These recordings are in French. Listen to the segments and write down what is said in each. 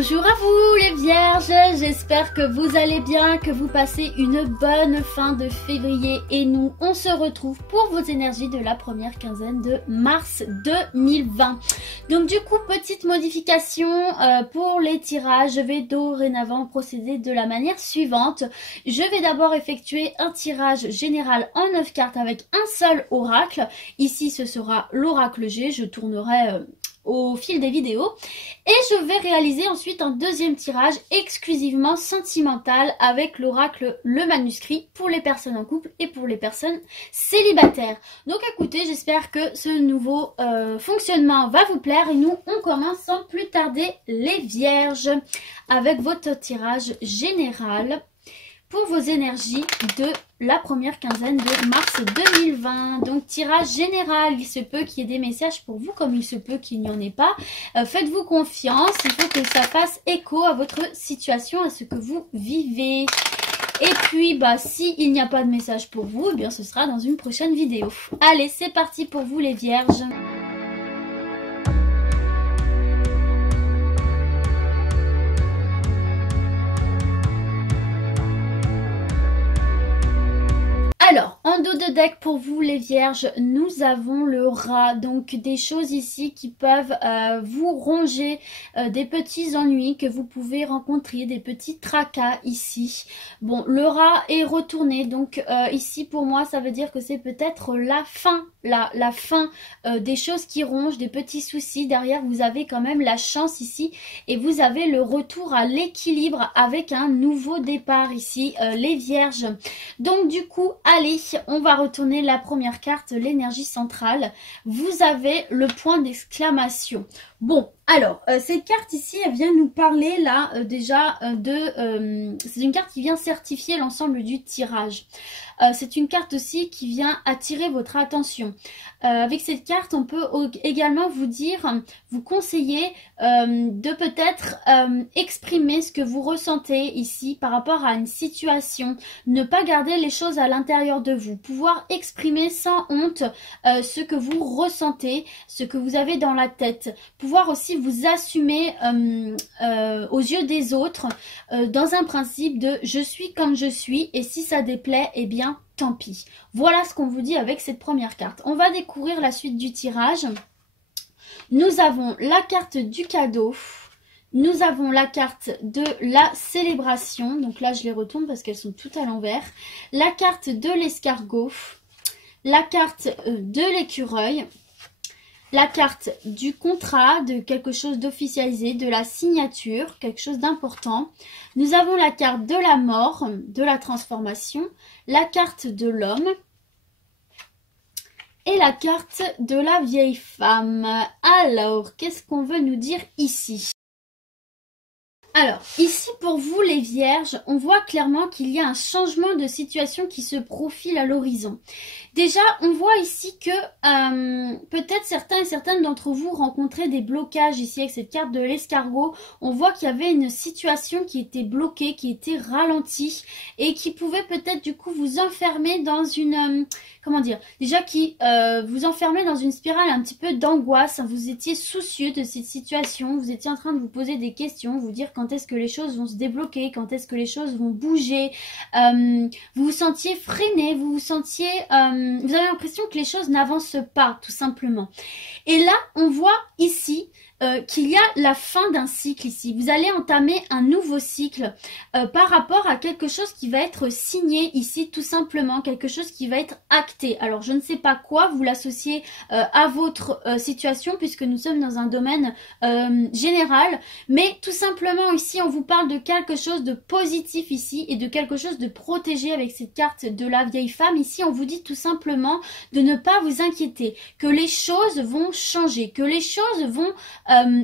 Bonjour à vous les vierges, j'espère que vous allez bien, que vous passez une bonne fin de février et nous on se retrouve pour vos énergies de la première quinzaine de mars 2020. Donc du coup petite modification pour les tirages, je vais dorénavant procéder de la manière suivante. Je vais d'abord effectuer un tirage général en 9 cartes avec un seul oracle. Ici ce sera l'oracle G, je tournerai au fil des vidéos et je vais réaliser ensuite un deuxième tirage exclusivement sentimental avec l'oracle le manuscrit pour les personnes en couple et pour les personnes célibataires. Donc écoutez, j'espère que ce nouveau fonctionnement va vous plaire et nous on commence sans plus tarder les vierges avec votre tirage général pour vos énergies de la première quinzaine de mars 2020. Donc tirage général, il se peut qu'il y ait des messages pour vous comme il se peut qu'il n'y en ait pas. Faites-vous confiance, il faut que ça fasse écho à votre situation, à ce que vous vivez. Et puis si il n'y a pas de message pour vous, eh bien ce sera dans une prochaine vidéo. Allez, c'est parti pour vous les vierges. Alors, en dos de deck pour vous les vierges, nous avons le rat. Donc des choses ici qui peuvent vous ronger, des petits ennuis que vous pouvez rencontrer, des petits tracas ici. Bon, le rat est retourné, donc ici pour moi ça veut dire que c'est peut-être la fin. La fin des choses qui rongent, des petits soucis. Derrière vous avez quand même la chance ici et vous avez le retour à l'équilibre avec un nouveau départ ici les vierges. Donc du coup allez, on va retourner la première carte, l'énergie centrale. Vous avez le point d'exclamation. Bon, alors, cette carte ici, elle vient nous parler là déjà c'est une carte qui vient certifier l'ensemble du tirage. C'est une carte aussi qui vient attirer votre attention. Avec cette carte, on peut également vous dire, vous conseiller de peut-être exprimer ce que vous ressentez ici par rapport à une situation. Ne pas garder les choses à l'intérieur de vous. Pouvoir exprimer sans honte ce que vous ressentez, ce que vous avez dans la tête. Pouvoir aussi vous assumer aux yeux des autres dans un principe de je suis comme je suis et si ça déplaît, eh bien tant pis. Voilà ce qu'on vous dit avec cette première carte. On va découvrir la suite du tirage. Nous avons la carte du cadeau. Nous avons la carte de la célébration. Donc là, je les retourne parce qu'elles sont toutes à l'envers. La carte de l'escargot. La carte de l'écureuil. La carte du contrat, de quelque chose d'officialisé, de la signature, quelque chose d'important. Nous avons la carte de la mort, de la transformation, la carte de l'homme et la carte de la vieille femme. Alors, qu'est-ce qu'on veut nous dire ici ? Alors, ici pour vous les vierges, on voit clairement qu'il y a un changement de situation qui se profile à l'horizon. Déjà, on voit ici que peut-être certains et certaines d'entre vous rencontraient des blocages ici avec cette carte de l'escargot. On voit qu'il y avait une situation qui était bloquée, qui était ralentie et qui pouvait peut-être du coup vous enfermer dans une... comment dire, déjà qui vous enfermait dans une spirale un petit peu d'angoisse. Vous étiez soucieux de cette situation, vous étiez en train de vous poser des questions, vous dire quand est-ce que les choses vont se débloquer, quand est-ce que les choses vont bouger. Vous vous sentiez freiné, vous vous sentiez... vous avez l'impression que les choses n'avancent pas, tout simplement. Et là, on voit ici... qu'il y a la fin d'un cycle ici. Vous allez entamer un nouveau cycle par rapport à quelque chose qui va être signé ici tout simplement, quelque chose qui va être acté. Alors je ne sais pas quoi, vous l'associez à votre situation puisque nous sommes dans un domaine général, mais tout simplement ici on vous parle de quelque chose de positif ici et de quelque chose de protégé avec cette carte de la vieille femme. Ici on vous dit tout simplement de ne pas vous inquiéter, que les choses vont changer, que les choses vont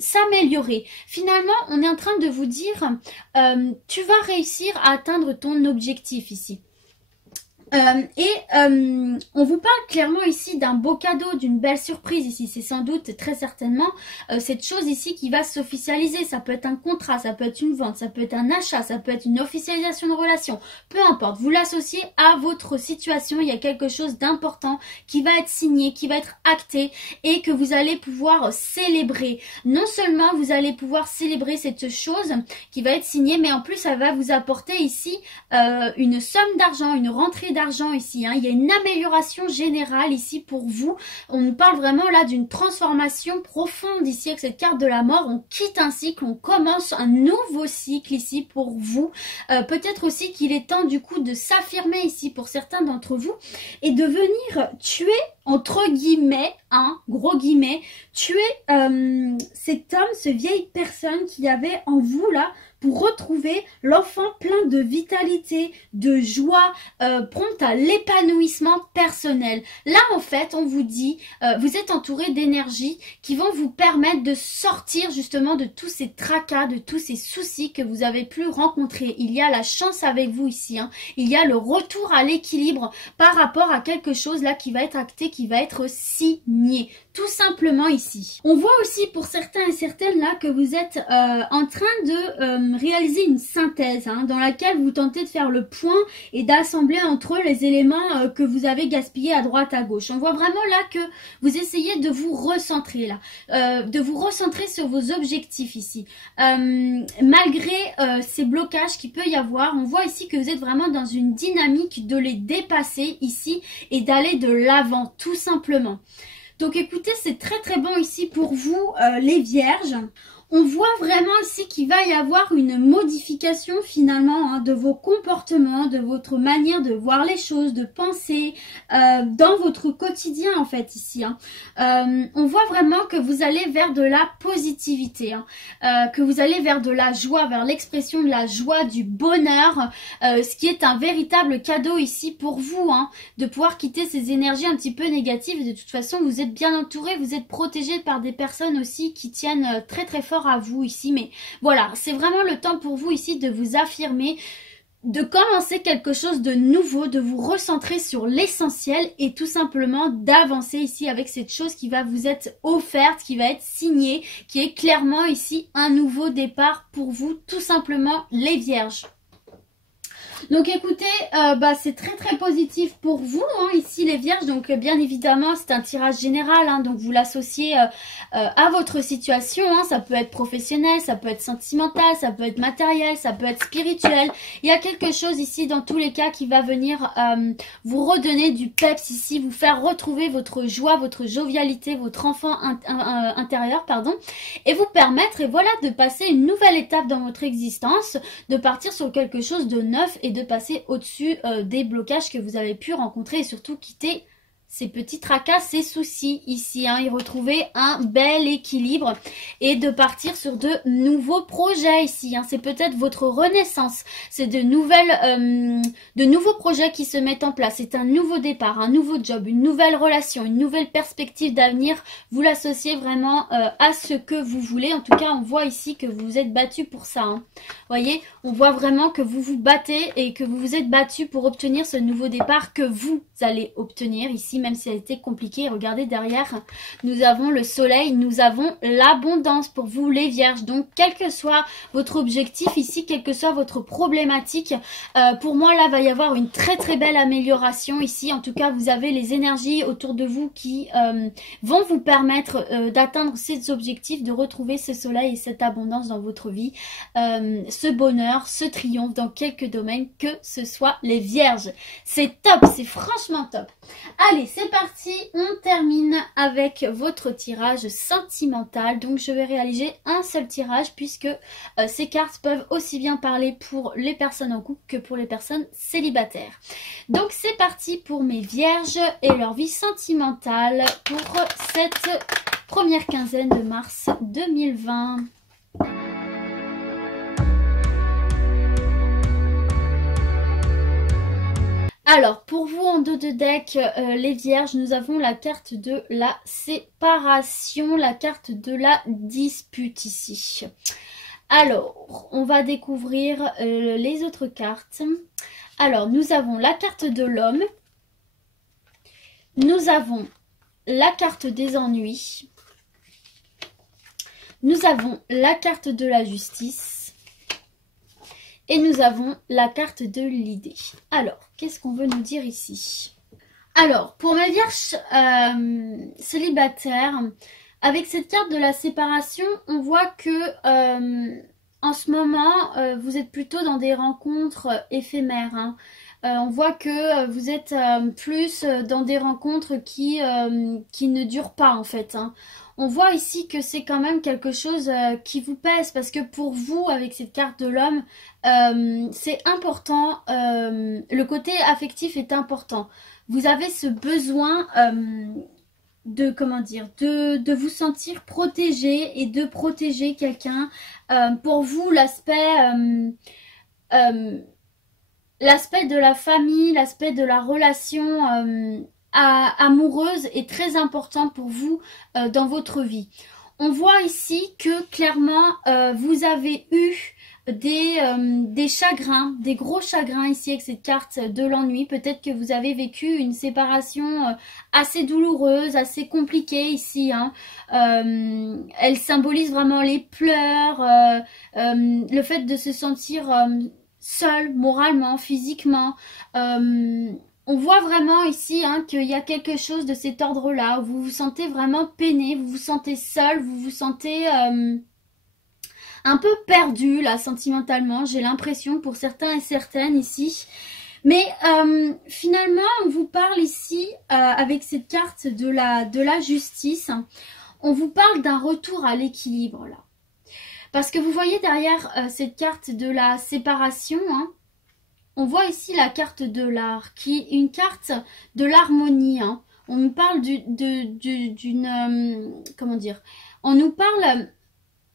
s'améliorer. Finalement, on est en train de vous dire tu vas réussir à atteindre ton objectif ici. On vous parle clairement ici d'un beau cadeau, d'une belle surprise ici. C'est sans doute, très certainement, cette chose ici qui va s'officialiser. Ça peut être un contrat, ça peut être une vente, ça peut être un achat, ça peut être une officialisation de relation. Peu importe, vous l'associez à votre situation. Il y a quelque chose d'important qui va être signé, qui va être acté et que vous allez pouvoir célébrer. Non seulement vous allez pouvoir célébrer cette chose qui va être signée, mais en plus ça va vous apporter ici une somme d'argent, une rentrée d'argent ici, hein. Il y a une amélioration générale ici pour vous. On nous parle vraiment là d'une transformation profonde ici avec cette carte de la mort. On quitte un cycle, on commence un nouveau cycle ici pour vous. Peut-être aussi qu'il est temps du coup de s'affirmer ici pour certains d'entre vous et de venir tuer entre guillemets, gros guillemets, tuer cet homme, ce vieille personne qui avait en vous là, pour retrouver l'enfant plein de vitalité, de joie, prompt à l'épanouissement personnel. Là, en fait, on vous dit, vous êtes entouré d'énergies qui vont vous permettre de sortir justement de tous ces tracas, de tous ces soucis que vous avez pu rencontrer. Il y a la chance avec vous ici, hein. Il y a le retour à l'équilibre par rapport à quelque chose là qui va être acté, qui va être signé. Tout simplement ici. On voit aussi pour certains et certaines là que vous êtes en train de réaliser une synthèse dans laquelle vous tentez de faire le point et d'assembler entre eux les éléments que vous avez gaspillés à droite à gauche. On voit vraiment là que vous essayez de vous recentrer là, de vous recentrer sur vos objectifs ici. Malgré ces blocages qu'il peut y avoir, on voit ici que vous êtes vraiment dans une dynamique de les dépasser ici et d'aller de l'avant tout simplement. Donc écoutez, c'est très très bon ici pour vous les vierges. On voit vraiment ici qu'il va y avoir une modification finalement de vos comportements, de votre manière de voir les choses, de penser dans votre quotidien en fait ici. On voit vraiment que vous allez vers de la positivité, que vous allez vers de la joie, vers l'expression de la joie, du bonheur, ce qui est un véritable cadeau ici pour vous, de pouvoir quitter ces énergies un petit peu négatives. De toute façon, vous êtes bien entouré, vous êtes protégé par des personnes aussi qui tiennent très très fort à vous ici, mais voilà, c'est vraiment le temps pour vous ici de vous affirmer, de commencer quelque chose de nouveau, de vous recentrer sur l'essentiel et tout simplement d'avancer ici avec cette chose qui va vous être offerte, qui va être signée, qui est clairement ici un nouveau départ pour vous, tout simplement les vierges. Donc écoutez, c'est très très positif pour vous ici les vierges. Donc bien évidemment c'est un tirage général, donc vous l'associez à votre situation, ça peut être professionnel, ça peut être sentimental, ça peut être matériel, ça peut être spirituel. Il y a quelque chose ici dans tous les cas qui va venir vous redonner du peps ici, vous faire retrouver votre joie, votre jovialité, votre enfant intérieur, pardon, et vous permettre de passer une nouvelle étape dans votre existence, de partir sur quelque chose de neuf et de passer au-dessus des blocages que vous avez pu rencontrer et surtout quitter ces petits tracas, ces soucis ici, y retrouver un bel équilibre et de partir sur de nouveaux projets ici, c'est peut-être votre renaissance, c'est de nouveaux projets qui se mettent en place, c'est un nouveau départ, un nouveau job, une nouvelle relation, une nouvelle perspective d'avenir, vous l'associez vraiment à ce que vous voulez. En tout cas on voit ici que vous vous êtes battu pour ça, voyez, on voit vraiment que vous vous battez et que vous vous êtes battu pour obtenir ce nouveau départ que vous allez obtenir ici, même si ça a été compliqué. Regardez derrière, nous avons le soleil, nous avons l'abondance pour vous les vierges. Donc quel que soit votre objectif ici, quelle que soit votre problématique, pour moi là va y avoir une très très belle amélioration ici. En tout cas vous avez les énergies autour de vous qui vont vous permettre d'atteindre ces objectifs, de retrouver ce soleil et cette abondance dans votre vie, ce bonheur, ce triomphe dans quelques domaines que ce soit les vierges. C'est top, c'est franchement top. Allez, c'est parti, on termine avec votre tirage sentimental. Donc je vais réaliser un seul tirage puisque ces cartes peuvent aussi bien parler pour les personnes en couple que pour les personnes célibataires. Donc c'est parti pour mes vierges et leur vie sentimentale pour cette première quinzaine de mars 2020. Alors, pour vous en dos de deck, les vierges, nous avons la carte de la séparation, la carte de la dispute ici. Alors, on va découvrir les autres cartes. Alors, nous avons la carte de l'homme. Nous avons la carte des ennuis. Nous avons la carte de la justice. Et nous avons la carte de l'idée. Alors, qu'est-ce qu'on veut nous dire ici? Alors, pour mes vierges célibataires, avec cette carte de la séparation, on voit que en ce moment, vous êtes plutôt dans des rencontres éphémères. Hein. On voit que vous êtes plus dans des rencontres qui ne durent pas en fait. Hein. On voit ici que c'est quand même quelque chose qui vous pèse parce que pour vous, avec cette carte de l'homme, c'est important, le côté affectif est important. Vous avez ce besoin de, comment dire, de vous sentir protégé et de protéger quelqu'un. Pour vous, l'aspect de la famille, l'aspect de la relation amoureuse est très important pour vous dans votre vie. On voit ici que clairement vous avez eu des chagrins, des gros chagrins ici avec cette carte de l'ennui. Peut-être que vous avez vécu une séparation assez douloureuse, assez compliquée ici. Hein. Elle symbolise vraiment les pleurs, le fait de se sentir seul moralement, physiquement. On voit vraiment ici hein, qu'il y a quelque chose de cet ordre-là, où vous vous sentez vraiment peiné, vous vous sentez seul, vous vous sentez un peu perdu là sentimentalement, j'ai l'impression pour certains et certaines ici. Mais finalement, on vous parle ici, avec cette carte de la justice, on vous parle d'un retour à l'équilibre là. Parce que vous voyez derrière cette carte de la séparation, hein, on voit ici la carte de l'art, qui est une carte de l'harmonie. Hein. On nous parle d'une... comment dire? On nous parle...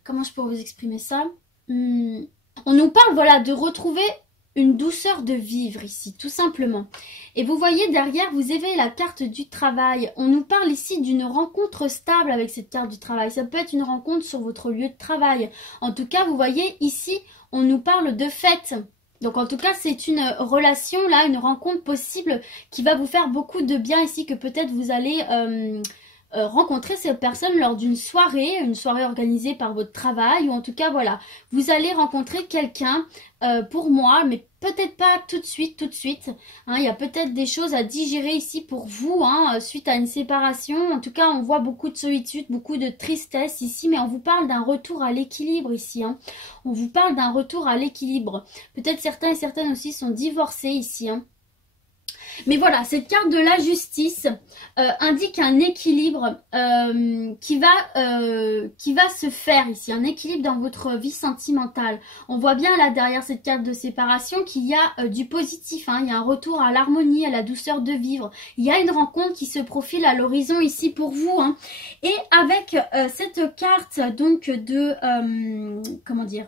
Comment je pourrais vous exprimer ça? On nous parle, voilà, de retrouver une douceur de vivre ici, tout simplement. Et vous voyez derrière, vous avez la carte du travail. On nous parle ici d'une rencontre stable avec cette carte du travail. Ça peut être une rencontre sur votre lieu de travail. En tout cas, vous voyez ici, on nous parle de fête. Donc en tout cas, c'est une relation, là, une rencontre possible qui va vous faire beaucoup de bien ici, que peut-être vous allez rencontrer cette personne lors d'une soirée, une soirée organisée par votre travail, ou en tout cas, voilà, vous allez rencontrer quelqu'un pour moi, mais peut-être pas tout de suite, hein, il y a peut-être des choses à digérer ici pour vous, hein, suite à une séparation. En tout cas, on voit beaucoup de solitude, beaucoup de tristesse ici, mais on vous parle d'un retour à l'équilibre ici. Hein. On vous parle d'un retour à l'équilibre. Peut-être certains et certaines aussi sont divorcés ici, hein. Mais voilà, cette carte de la justice indique un équilibre qui va se faire ici, un équilibre dans votre vie sentimentale. On voit bien là derrière cette carte de séparation qu'il y a du positif, hein, il y a un retour à l'harmonie, à la douceur de vivre. Il y a une rencontre qui se profile à l'horizon ici pour vous. Hein. Et avec cette carte donc de... comment dire?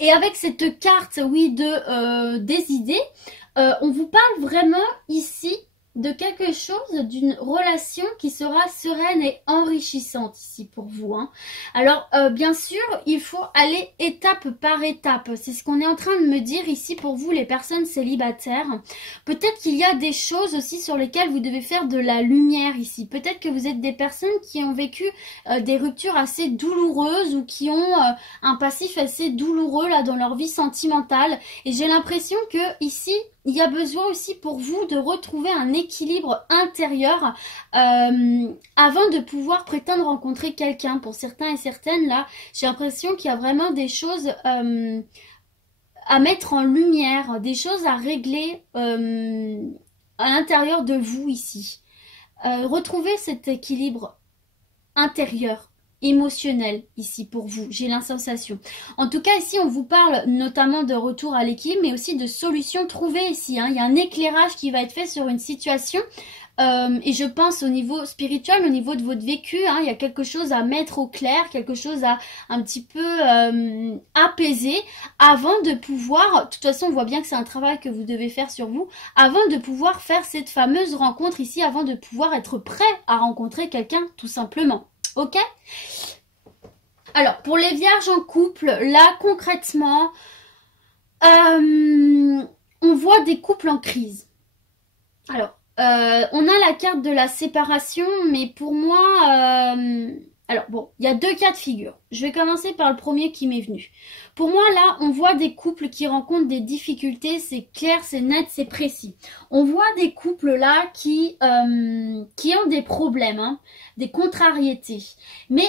Et avec cette carte, oui, des idées, on vous parle vraiment ici de quelque chose, d'une relation qui sera sereine et enrichissante ici pour vous. Hein. Alors, bien sûr, il faut aller étape par étape. C'est ce qu'on est en train de me dire ici pour vous, les personnes célibataires. Peut-être qu'il y a des choses aussi sur lesquelles vous devez faire de la lumière ici. Peut-être que vous êtes des personnes qui ont vécu des ruptures assez douloureuses ou qui ont un passif assez douloureux là dans leur vie sentimentale. Et j'ai l'impression que ici, il y a besoin aussi pour vous de retrouver un équilibre intérieur avant de pouvoir prétendre rencontrer quelqu'un. Pour certains et certaines, là, j'ai l'impression qu'il y a vraiment des choses à mettre en lumière, des choses à régler à l'intérieur de vous ici. Retrouver cet équilibre intérieur, émotionnel ici pour vous, j'ai la sensation. En tout cas ici on vous parle notamment de retour à l'équilibre mais aussi de solutions trouvées ici. Hein. Il y a un éclairage qui va être fait sur une situation et je pense au niveau spirituel, au niveau de votre vécu, hein, il y a quelque chose à mettre au clair, quelque chose à un petit peu apaiser avant de pouvoir, de toute façon on voit bien que c'est un travail que vous devez faire sur vous, avant de pouvoir faire cette fameuse rencontre ici, avant de pouvoir être prêt à rencontrer quelqu'un tout simplement. Ok? Alors, pour les vierges en couple, là, concrètement, on on voit des couples en crise. Alors, on a la carte de la séparation, mais pour moi, alors bon, il y a deux cas de figure. Je vais commencer par le premier qui m'est venu. Pour moi, là, on voit des couples qui rencontrent des difficultés, c'est clair, c'est net, c'est précis. On voit des couples là qui ont des problèmes, hein, des contrariétés. Mais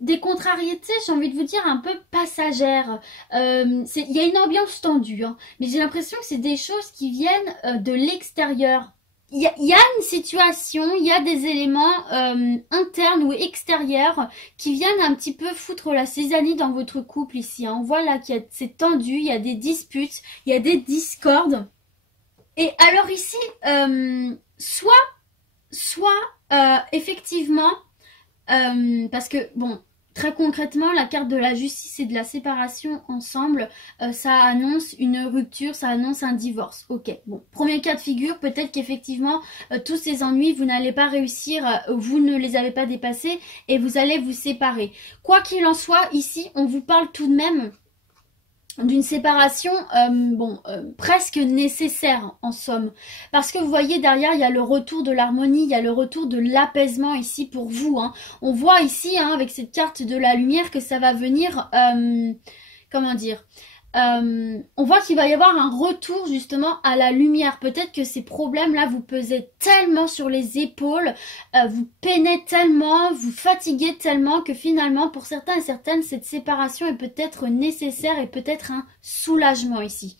des contrariétés, j'ai envie de vous dire, un peu passagères. Il y a une ambiance tendue, hein, mais j'ai l'impression que c'est des choses qui viennent de l'extérieur. Il y a une situation, il y a des éléments internes ou extérieurs qui viennent un petit peu foutre la zizanie dans votre couple ici. Hein. On voit là qu'il y a c'est tendu, il y a des disputes, il y a des discordes. Et alors ici, effectivement, parce que bon, très concrètement, la carte de la justice et de la séparation ensemble, ça annonce une rupture, ça annonce un divorce. Ok, bon, premier cas de figure, peut-être qu'effectivement, tous ces ennuis, vous n'allez pas réussir, vous ne les avez pas dépassés et vous allez vous séparer. Quoi qu'il en soit, ici, on vous parle tout de même d'une séparation presque nécessaire en somme, parce que vous voyez derrière il y a le retour de l'harmonie, il y a le retour de l'apaisement ici pour vous, hein. On voit ici avec cette carte de la lumière que ça va venir comment dire, on voit qu'il va y avoir un retour justement à la lumière. Peut-être que ces problèmes-là vous pesaient tellement sur les épaules, vous peinez tellement, vous fatiguez tellement que finalement, pour certains et certaines, cette séparation est peut-être nécessaire et peut-être un soulagement ici.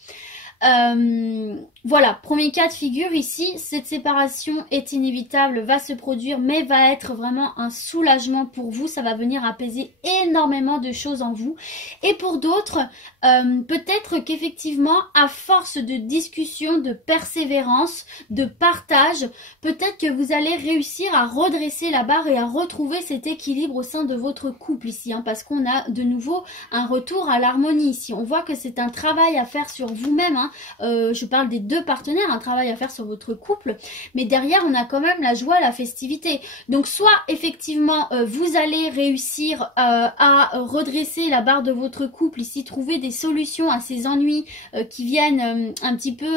Voilà, premier cas de figure ici, cette séparation est inévitable, va se produire, mais va être vraiment un soulagement pour vous, ça va venir apaiser énormément de choses en vous. Et pour d'autres, peut-être qu'effectivement, à force de discussion, de persévérance, de partage, peut-être que vous allez réussir à redresser la barre et à retrouver cet équilibre au sein de votre couple ici, hein, parce qu'on a de nouveau un retour à l'harmonie ici. On voit que c'est un travail à faire sur vous-même, hein. Je parle des deux partenaires, un travail à faire sur votre couple, mais derrière on a quand même la joie, la festivité. Donc soit effectivement vous allez réussir à redresser la barre de votre couple ici, trouver des solutions à ces ennuis qui viennent un petit peu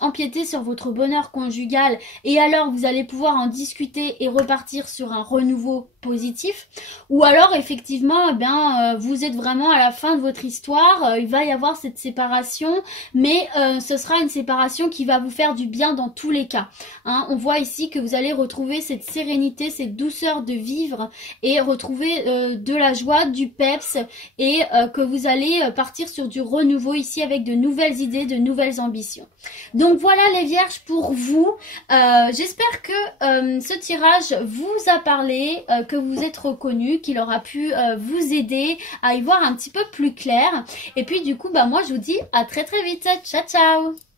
empiéter sur votre bonheur conjugal, et alors vous allez pouvoir en discuter et repartir sur un renouveau positif. Ou alors effectivement vous êtes vraiment à la fin de votre histoire, il va y avoir cette séparation, mais ce sera une séparation qui va vous faire du bien dans tous les cas, hein. On voit ici que vous allez retrouver cette sérénité, cette douceur de vivre et retrouver de la joie, du peps, et que vous allez partir sur du renouveau ici avec de nouvelles idées, de nouvelles ambitions. Donc voilà les vierges pour vous. J'espère que ce tirage vous a parlé, que vous êtes reconnus, qu'il aura pu vous aider à y voir un petit peu plus clair. Et puis du coup moi je vous dis à très très vite. Ciao ciao.